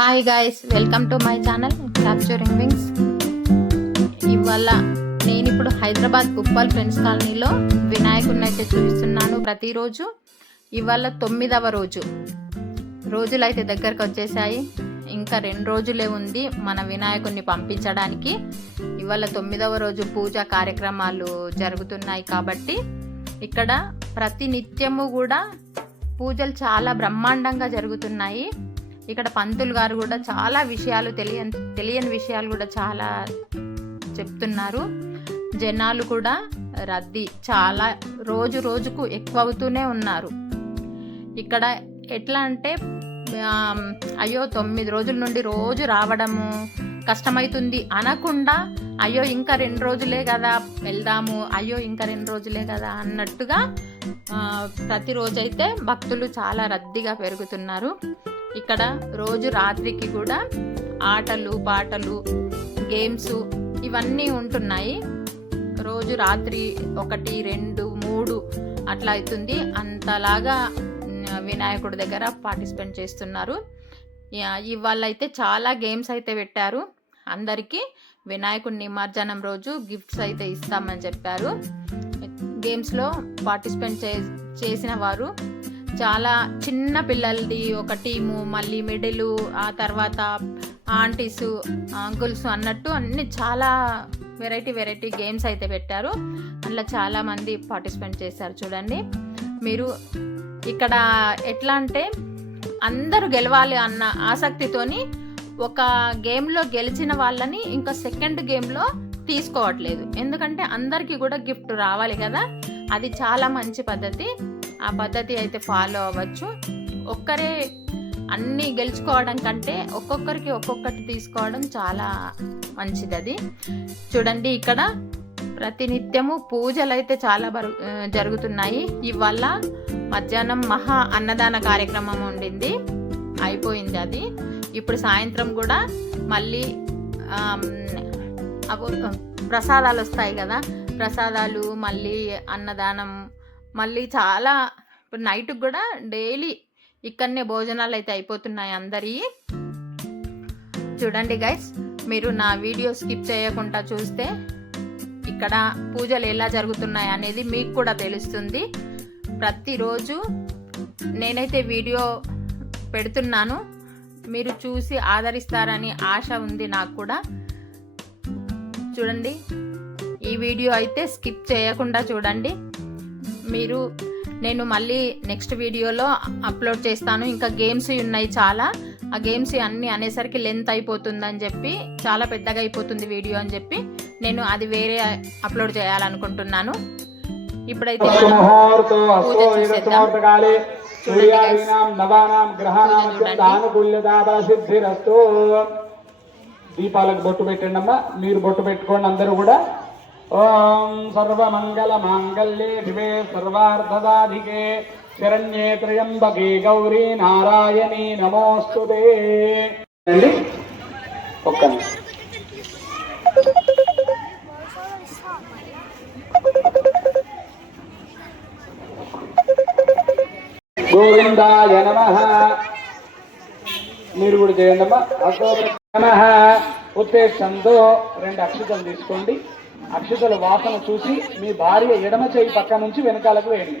Hi guys, welcome to my channel capturing wings. ఇవాళ నేను ఇప్పుడు హైదరాబాద్ ఉప్పల్ ఫ్రెండ్స్ కాలనీలో వినాయకుడిని అయితే చూపిస్తున్నాను. ప్రతిరోజు ఇవాళ 9వ రోజులు అయితే దగ్గరకు వచ్చేసాయి. ఇంకా 2 రోజులే ఉంది మన వినాయకుడిని పంపించడానికి. ఇవాళ 9వ రోజు పూజా కార్యక్రమాలు జరుగుతున్నాయి కాబట్టి ఇక్కడ ప్రతి నిత్యము కూడా పూజలు చాలా బ్రహ్మాండంగా జరుగుతున్నాయి. ఇక్కడ పంతులు గారు కూడా చాలా విషయాలు తెలియని విషయాలు కూడా చాలా చెప్తున్నారు. జనాలు కూడా రద్దీ చాలా రోజుకు ఎక్కువ అవుతూనే ఉన్నారు. ఇక్కడ ఎట్లా అంటే అయ్యో 9 రోజుల నుండి రోజు రావడము కష్టమవుతుంది అనకుండా, అయ్యో ఇంకా 2 రోజులే కదా వెళ్దాము, అయ్యో ఇంకా 2 రోజులే కదా అన్నట్టుగా ప్రతిరోజైతే భక్తులు చాలా రద్దీగా పెరుగుతున్నారు. ఇక్కడ రోజు రాత్రికి కూడా ఆటలు పాటలు గేమ్స్ ఇవన్నీ ఉంటున్నాయి. రోజు రాత్రి 1, 2, 3 అట్లా అవుతుంది. అంతలాగా వినాయకుడి దగ్గర పార్టిసిపేట్ చేస్తున్నారు. ఇవాళ అయితే చాలా గేమ్స్ అయితే పెట్టారు. అందరికీ వినాయకుడి నిమజ్జనం రోజు గిఫ్ట్స్ అయితే ఇస్తామని చెప్పారు. గేమ్స్లో పార్టిసిపేట్ చేసిన వారు చాలా చిన్న పిల్లలది ఒక టీము, మళ్ళీ మిడిల్, ఆ తర్వాత ఆంటీసు అంకుల్స్ అన్నట్టు అన్ని చాలా వెరైటీ గేమ్స్ అయితే పెట్టారు. అందులో చాలామంది పార్టిసిపేట్ చేశారు. చూడండి మీరు ఇక్కడ ఎట్లా అంటే అందరూ గెలవాలి అన్న ఆసక్తితోని ఒక గేమ్లో గెలిచిన వాళ్ళని ఇంకా సెకండ్ గేమ్లో తీసుకోవట్లేదు. ఎందుకంటే అందరికీ కూడా గిఫ్ట్ రావాలి కదా. అది చాలా మంచి పద్ధతి. ఆ పద్ధతి అయితే ఫాలో అవ్వచ్చు. ఒక్కరే అన్నీ గెలుచుకోవడం కంటే ఒక్కొక్కరికి ఒక్కొక్కటి తీసుకోవడం చాలా మంచిది. అది చూడండి ఇక్కడ ప్రతినిత్యము పూజలు అయితే చాలా జరుగుతున్నాయి. ఇవాళ మధ్యాహ్నం మహా అన్నదాన కార్యక్రమం ఉండింది, అయిపోయింది అది. ఇప్పుడు సాయంత్రం కూడా మళ్ళీ ప్రసాదాలు వస్తాయి కదా, ప్రసాదాలు మళ్ళీ అన్నదానం మళ్ళీ చాలా. ఇప్పుడు నైట్కి కూడా డైలీ ఇక్కడనే భోజనాలు అయితే అయిపోతున్నాయి అందరి. చూడండి గైస్, మీరు నా వీడియో స్కిప్ చేయకుండా చూస్తే ఇక్కడ పూజలు ఎలా జరుగుతున్నాయి అనేది మీకు కూడా తెలుస్తుంది. ప్రతిరోజు నేనైతే వీడియో పెడుతున్నాను, మీరు చూసి ఆదరిస్తారని ఆశ ఉంది నాకు కూడా. చూడండి ఈ వీడియో అయితే స్కిప్ చేయకుండా చూడండి. నేను మళ్ళీ నెక్స్ట్ వీడియోలో అప్లోడ్ చేస్తాను. ఇంకా గేమ్స్ ఉన్నాయి చాలా. ఆ గేమ్స్ అన్నీ అనేసరికి లెంత్ అయిపోతుందని చెప్పి, చాలా పెద్దగా అయిపోతుంది వీడియో అని చెప్పి నేను అది వేరే అప్లోడ్ చేయాలనుకుంటున్నాను. ఇప్పుడైతే దీపాలకు బొట్టు పెట్టండి అమ్మా. మీరు బొట్టు పెట్టుకోండి అందరూ కూడా. ఓం సర్వమంగళ మాంగళ్యే శివే సర్వార్థదాధికే శరణ్యే త్ర్యంబకే గౌరీ నారాయణీ నమోస్తుతే. ఒక్క గోవిందాయ నమః. మీరు కూడా చేయండి అమ్మా. నమః ఉద్దేశంతో 2 అక్షతలు తీసుకోండి. అక్షతల వాసన చూసి మీ భార్య ఎడమ చేయి పక్క నుంచి వెనకాలకు వేయండి.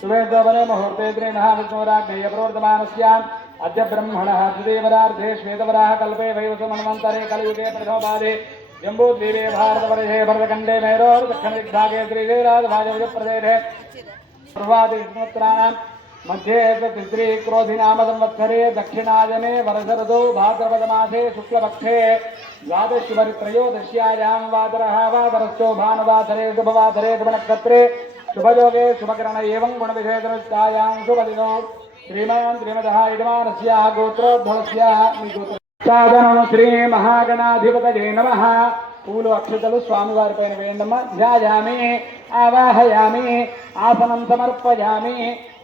శుభేద్వనే ముహూర్తేద్రే మహావిష్ణురాజ్ఞయ ప్రవర్తమానస్యాం అద్య బ్రహ్మణః శ్రీదేవరార్ధే శ్వేతవరాహ కల్పే వైవసమన్వంతరే కలియుగే ప్రథమపాదే జంబూద్వీపే భారతవర్షే భరతఖండే మేరోర్ దక్షిణదిగ్భాగే శ్రీశైలాద్వాజప్రదేశే పూర్వాదిష్ణోత్తరాణాం मध्ये तिस्री क्रोधि नाम संवत्सरे दक्षिणायने वर्षऋतौ भाद्रपदमासे शुक्लपक्षे द्वादशवर्त्रयोदश्यायां वादरः वादरश्चो भानुवासरे शुभवासरे शुभनक्षत्रे शुभयोगे शुभकरण एवं गुणविशेषनिष्ठायां शुभदिनो श्रीमान् श्रीमतः यजमानस्याः गोत्रोद्भवस्याः साधनं श्री महागणाधिपतये नमः. పూలు అక్షతలు స్వామివారి పైన వేయండమ్మా. ధ్యాయామి ఆవాహయామి ఆసనం సమర్పయామి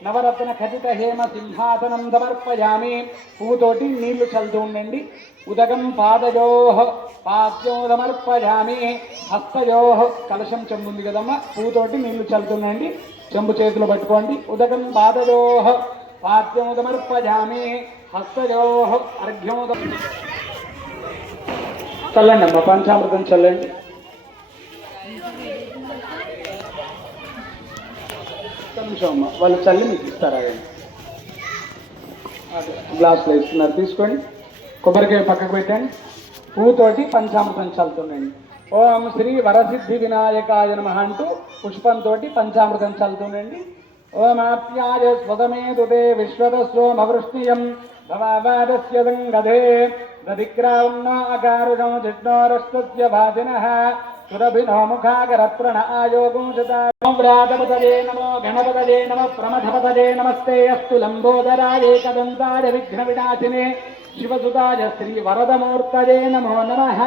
నవరత్న ఖచిత హేమ సింహాసనం సమర్పయామి. పువ్వుతోటి నీళ్లు చల్లుతూ ఉండండి. ఉదకం పాదయోః పాద్యం సమర్పయామి. హస్తయోః కలశం చెంబు ఉంది కదమ్మా, పువ్వుతోటి నీళ్లు చల్లుతుండండి. చెంబు చేతులు పట్టుకోండి. ఉదకం పాదయోః పాద్యం సమర్పయామి. హస్తయోః అర్ఘ్యోద చల్లండి అమ్మ, పంచామృతం చల్లండి. నిమిషం అమ్మ, వాళ్ళు చల్లి మీకు ఇస్తారు. అదే గ్లాసులో ఇస్తున్నారు, తీసుకోండి. కొబ్బరికాయ పక్కకు పెట్టండి. పువ్వుతోటి పంచామృతం చల్లుతుండండి. ఓం శ్రీ వరసిద్ధి వినాయకాయ నమః అంటూ పుష్పంతో పంచామృతం చల్లుతుండండి. ఓం ఆప్యాయ స్వదమే తుతే విశ్వతస్వమవృష్ణియం భవావాదస్య సంగధే దధిక్రావున్నాకారుణం జిష్ణోరస్తస్య వాసినః సురభినో ముఖాకర ప్రణః ఆయోగం వ్రాతపతదే నమో గణపతదే నమః ప్రమథపతదే నమస్తే అస్తు లంబోదరాయ ఏకదంతాయ విఘ్న వినాశినే శివసుతాయ శ్రీ వరదమూర్తయే నమో నమః.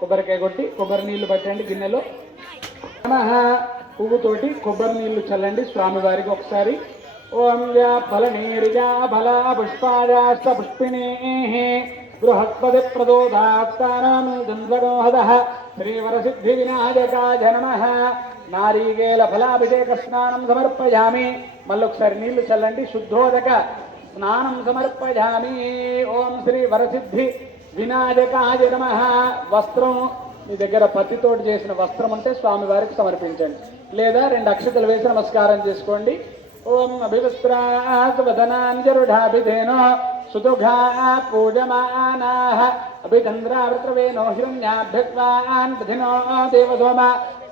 కొబ్బరికాయ కొట్టి కొబ్బరి నీళ్లు పట్టండి గిన్నెలో. నమః పువ్వుతోటి కొబ్బరి నీళ్లు చల్లండి స్వామివారికి ఒకసారి. ఓం యా ఫలనీర్యా ఫలా పుష్పాయాస్త పుష్పిణీః బృహస్పతి ప్రదోదాస్తానాం గంధర్వోహదః శ్రీవరసిద్ధి వినాయకాయ నమః. నారీకేల ఫలాభిషేక స్నానం సమర్పయామి. మళ్ళొకసారి నీళ్లు చల్లండి. శుద్ధోదక స్నానం సమర్పయామి. ఓం శ్రీ వరసిద్ధి వినాయకాయ నమః. వస్త్రం మీ దగ్గర పత్తితోటి చేసిన వస్త్రం ఉంటే స్వామివారికి సమర్పించండి, లేదా 2 అక్షతలు వేసి నమస్కారం చేసుకోండి. ఓం అభివస్త్రావదనాంజరుఢాభిధేనో సుదుఘా పూజమానాః అభిచంద్రావృత్రవేణో హిరణ్యాభ్యక్వాన్ దధినో దేవసోమ.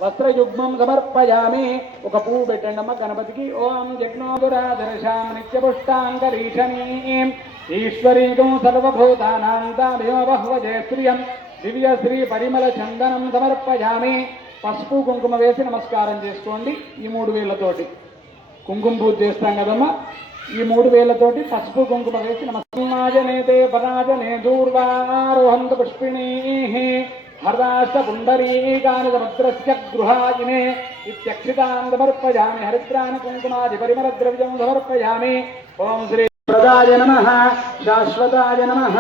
వస్త్రయుగ్మం సమర్పయామి. ఒక పువ్వు పెట్టండి అమ్మ గణపతికి. ఓం జగ్నోదురాదర్శాం నిత్యపుష్టాంగరీషణీం ఈశ్వరీకం సర్వభూతానాం తామేవ బహ్వజే శ్రియం దివ్యశ్రీ పరిమళ చందనం సమర్పయామి. పసుపు కుంకుమ వేసి నమస్కారం చేసుకోండి. ఈ 3 వేళ్లతోటి కుంకుమ పూజ చేస్తాం కదమ్మా. ఈ 3 వేళ్లతోటి పసుపు కుంకుమ వేసి నమస్కారజనేతే పరాజనే దూర్వారోహంత పుష్పిణీః హర్దాష్ట పుండరీకాని సముద్రస్య గృహాయినే ఇత్యక్షితాన్ సమర్పయామి. హరిద్రాని కుంకుమాది పరిమళ ద్రవ్యం సమర్పయామి. ఓం శ్రీ ప్రదాయ నమః శాశ్వతాయ నమః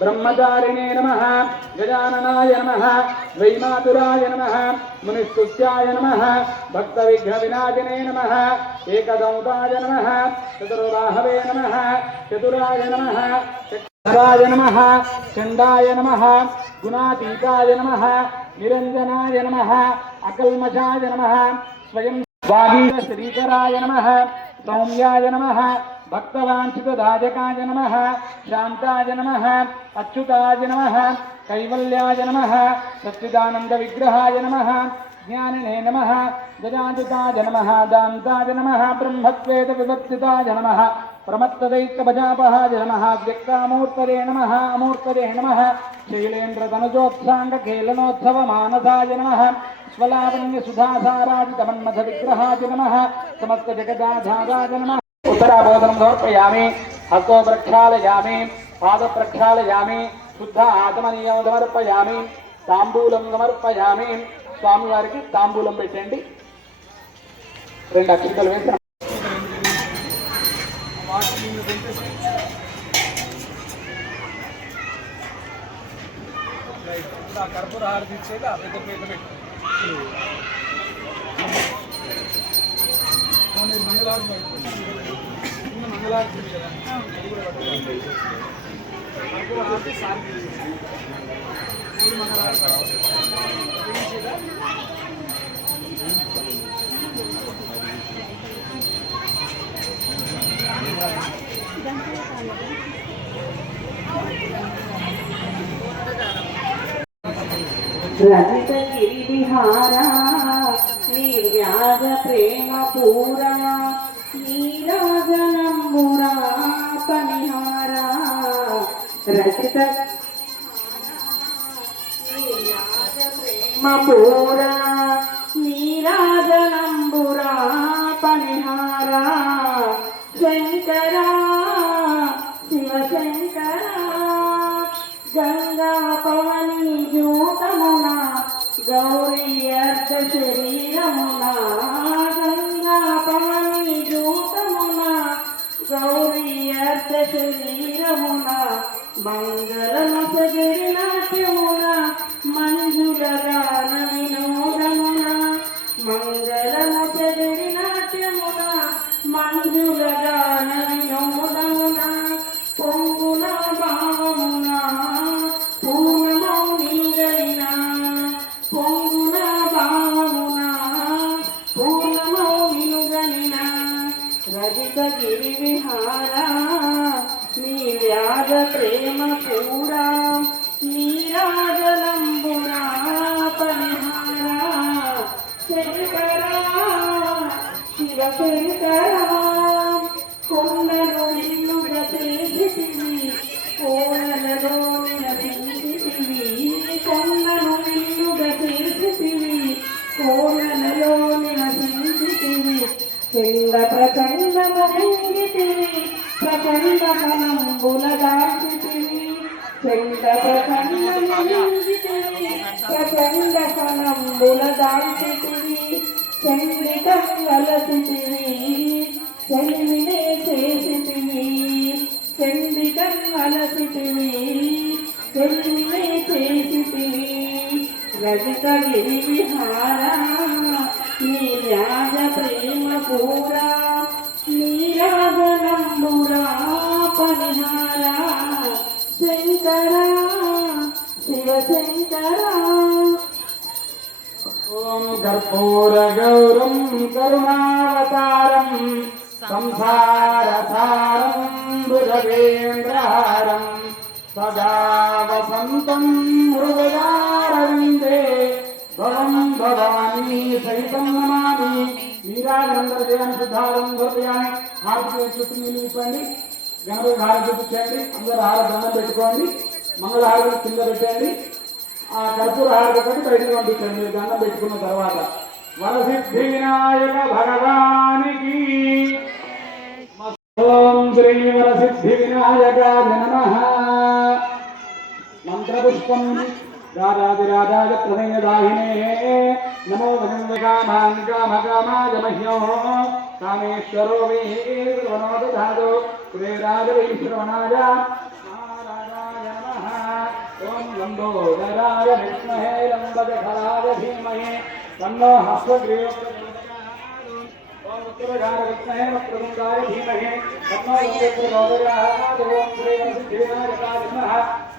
బ్రహ్మచారిణే నమః గజాననాయ నమః వైమాతురాయ నమః మునిస్తుత్యాయ నమః భక్త విఘ్న వినాశనే నమః ఏకదంతాయ నమః చతుర్బాహవే నమః చతురాయ నమః చక్రాయ నమః చండాయ నమః గుణాతీతాయ నమః నిరంజనాయ నమః అకల్మషాయ నమః స్వయం వాగీశ శ్రీకరాయ నమః సౌమ్యాయ నమః భక్తవాంఛితదాయకాయ నమః శాంతాయ నమః అచ్యుతాయ నమః కైవల్యాయ నమః సచ్చిదానంద విగ్రహాయ నమః జ్ఞానినే నమః గజాజితాయ నమః దాంతాయ నమః బ్రహ్మత్వేత వివర్తితాయ నమః ప్రమత్తదైత్యభజాపహాయ నమః వ్యక్తామూర్తరే నమః అమూర్తరే నమః శైలేంద్రతనుజోత్సాంగకేలనోత్సవ మానసాయ నమః స్వలావణ్య సుధాసారాజితమన్మథ విగ్రహాయ నమః సమస్త జగదాధారాయ నమః. ఉత్తరాబోధనం సమర్పయామి. హస్తో ప్రక్షాళయామి. పాద ప్రక్షాళయామి. శుద్ధ ఆచమనీయం సమర్పయామి. తాంబూలం సమర్పయామి. స్వామివారికి తాంబూలం పెట్టండి. 2 అక్షతలు వేసి కర్పూర హారతి ఇచ్చేది ఆ పెద్ద పేట పెట్టి మంగళారతి మంగళారతి కదా కర్పూర హారతి సార్లు రజిత గిరివిహారా నిర్వ్యాజ ప్రేమ పూరా నీరాజనంబురా పనిహారా రజిత నిర్వ్యాజ ప్రేమ పూరా నీరాజనంబురా పనిహారా శంకరా శివశంకరా గంగా పవని జూతమున గౌరీ అర్ధ శరీరమున గంగా పవని జూతమున గౌరీ అర్ధ శరీరమున మంగళమస గిరినాట్యమున మంజుల గాన వినోదమున మంగళమస గిరినాట్యమున మంజుల గాన వినోదమున వ్యాజ ప్రేమ పూరా నీరాజలంబునా పరిహారా శంకరా శివ శంకరా కొండలు ఇల్లుగా చేసితివి కోనలలో నిలబించితివి కొండలు ఇల్లుగా చేసితివి కోనలలో నిలబించితివి చెంద ప్రచండము మింగితివి ప్రచండ ఫలంబుల దాచితివి చెంద ప్రచండము మింగితివి ప్రచండ ఫలంబుల దాచితివి చంద్రికం వలసితివి చలిమినే చేసితివి చంద్రికం వలసితివి చలిమినే చేసితివి రజిత గిరి విహారా నీ వ్యాజ ప్రేమ పూరా నీరాజనంబురా పరిహారా శంకరా శివ శంకరా. ఓం కర్పూర గౌరం కరుణావతారం సంసారసారం భుజగేంద్రహారం సదా వసంతం హృదయారవిందే భవం భవానీ సహితం నమామి. నీరాజనందరజయాన్ని సిద్ధారం గోపయాన్ని హారతి చుట్టూ నిలిపండి. గణపతి హారతి చూపించండి. అందరూ హారతి దండం పెట్టుకోండి. మంగళహారతి కింద పెట్టండి. ఆ కర్పూర హారతి ఒకటి బయటకు పంపించండి మీరు దండం పెట్టుకున్న తర్వాత. వరసిద్ధి వినాయక భగవానికి. ఓం శ్రీ వరసిద్ధి వినాయకాయ నమః. మంత్రపుష్పం రాజాదిరాజాయ ప్రణయదాహినే నమో భగవకామాన్ కామకామాయ మహ్యో కామేశ్వరో మే శ్రవణో దధాతు శ్రీరాజవై శ్రవణాయ మహారాజాయ నమః. ఓం లంబోదరాయ విద్మహే లంబజఠరాయ ధీమహి తన్నో హస్తగ్రీవ ప్రచోదయాత్. ఓం ఉత్తరగాయ విద్మహే వక్రతుంగాయ ధీమహి తన్నో ప్రచోదయాత్. ఓం శ్రీ వరసిద్ధివినాయకాయ నమః.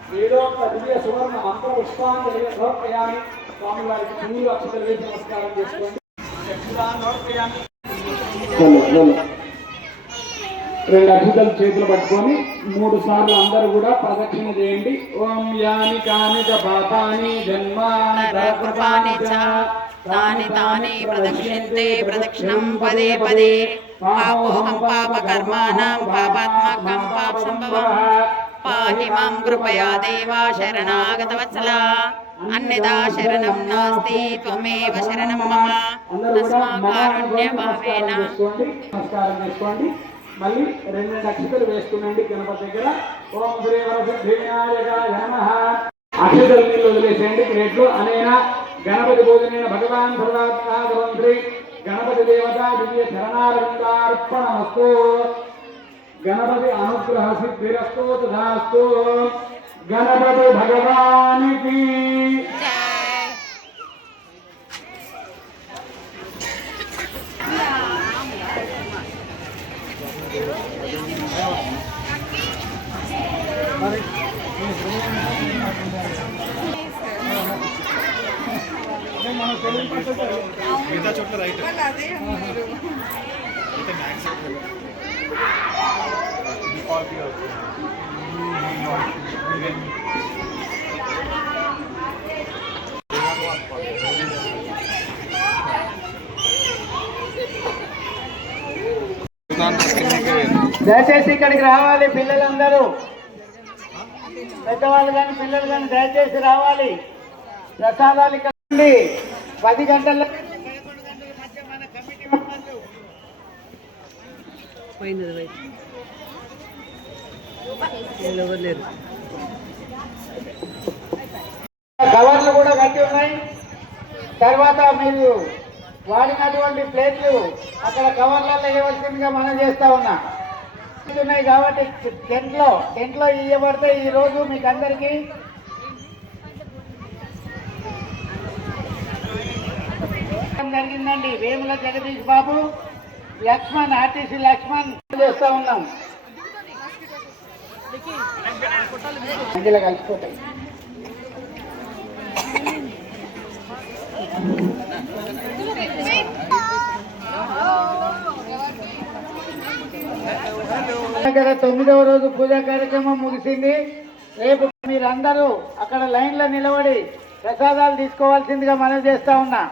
వేదోక్త దివ్య సువర్ణ మంత్ర పుష్పాంజలి సమర్పయామి. స్వామి వారికి పూలు అక్షతలు వేసి నమస్కారం చేసుకోండి. రెండు అక్షతలు చేతులు పట్టుకొని 3 సార్లు అందరూ కూడా ప్రదక్షిణ చేయండి. ఓం యాని కాని చ పాపాని జన్మాని చ తాని తాని ప్రదక్షిణంతే ప్రదక్షిణం పదే పదే పాపోహం పాపకర్మాణం పాపాత్మకం పాప సంభవం పాహి మాం కృపయా దేవా శరణాగతవత్సల అన్యదా శరణం నాస్తి త్వమేవ శరణం మమ తస్మాకారుణ్య భావేన. నమస్కారం చేసుకోండి. మళ్ళీ 2 అక్షతలు వేసుకునండి గణపతి దగ్గర. ఓం శ్రీ వరసిద్ధి వినాయకాయ నమః. అక్షతలు నీళ్ళు వదిలేసేయండి ప్లేట్లు. అనేనా గణపతి భోజనేన భగవాన్ సర్వాత్మాధవం శ్రీ గణపతి దేవతా దివ్య శరణారవిందార్పణమస్తు. గణపతి అనుగ్రహ సిద్ధిరస్తు తథాస్తు. గణపతి భగవానికి. మిగతా చోట్ల రైట్ దయచేసి ఇక్కడికి రావాలి పిల్లలందరూ. పెద్దవాళ్ళు కానీ పిల్లలు కానీ దయచేసి రావాలి. ప్రసాదాలు ఇక్కడ 10 గంటల కవర్లు కూడా కట్టి ఉన్నాయి. తర్వాత మీరు వాడినటువంటి ప్లేట్లు అక్కడ కవర్లలో వేయవలసిందిగా మనం చేస్తా ఉన్నా ఉన్నాయి కాబట్టి టెంట్లో ఇవ్వబడితే ఈ రోజు మీకు అందరికీ జరిగిందండి. వేముల జగదీష్ బాబు లక్ష్మణ్ ఆర్టీసీ లక్ష్మణ్ చేస్తా ఉన్నాం. కలిసిపోతాయి. దగ్గర 9వ రోజు పూజా కార్యక్రమం ముగిసింది. రేపు మీరందరూ అక్కడ లైన్లో నిలబడి ప్రసాదాలు తీసుకోవాల్సిందిగా మనవి చేస్తా ఉన్నా.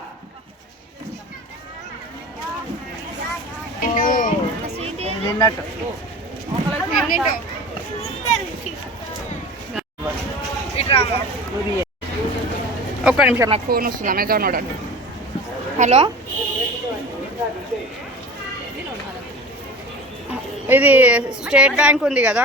ఒక్క నిమిషం, నాకు ఫోన్ వస్తుంది అమెజాన్ వాడు. హలో, ఇది స్టేట్ బ్యాంక్ ఉంది కదా,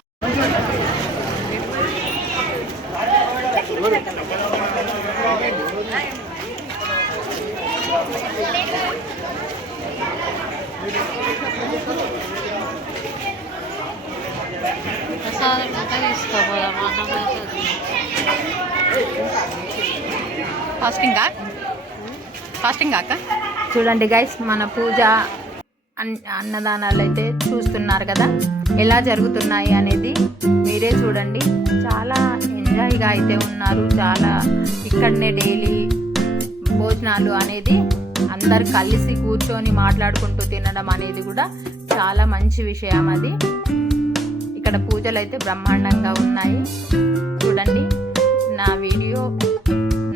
ఫాస్టింగ్ కాక చూడండి గైస్, మన పూజ అన్నదానాలు అయితే చూస్తున్నారు కదా ఎలా జరుగుతున్నాయి అనేది మీరే చూడండి. చాలా ఎంజాయ్గా అయితే ఉన్నారు. చాలా ఇక్కడనే డైలీ భోజనాలు అనేది అందరు కలిసి కూర్చొని మాట్లాడుకుంటూ తినడం అనేది కూడా చాలా మంచి విషయం. అది ఇక్కడ పూజలు అయితే బ్రహ్మాండంగా ఉన్నాయి. చూడండి, నా వీడియో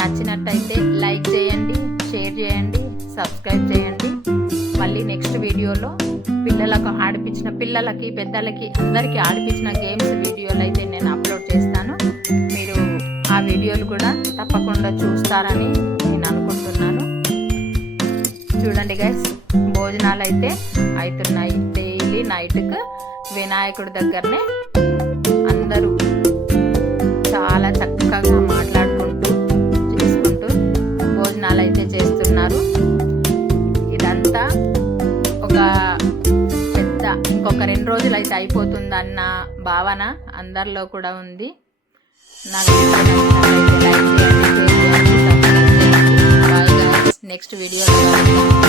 నచ్చినట్టయితే లైక్ చేయండి, షేర్ చేయండి, సబ్స్క్రైబ్ చేయండి. మళ్ళీ నెక్స్ట్ వీడియోలో పిల్లలకి పెద్దలకి అందరికీ ఆడిపించిన గేమ్స్ వీడియోలు అయితే నేను అప్లోడ్ చేస్తాను. మీరు ఆ వీడియోలు కూడా తప్పకుండా చూస్తారని నేను అనుకుంటున్నాను. చూడండి గైస్, భోజనాలు అయితే అవుతున్నాయి. డైలీ నైట్కి వినాయకుడి దగ్గరనే అందరూ చాలా చక్కగా మాట్లాడుకుంటూ చేసుకుంటూ భోజనాలు అయితే చేస్తున్నారు. ఇదంతా ఒక పెద్ద ఇంకొక 2 రోజులు అయితే అయిపోతుందన్న భావన అందరిలో కూడా ఉంది. నాకు నెక్స్ట్ వీడియోలో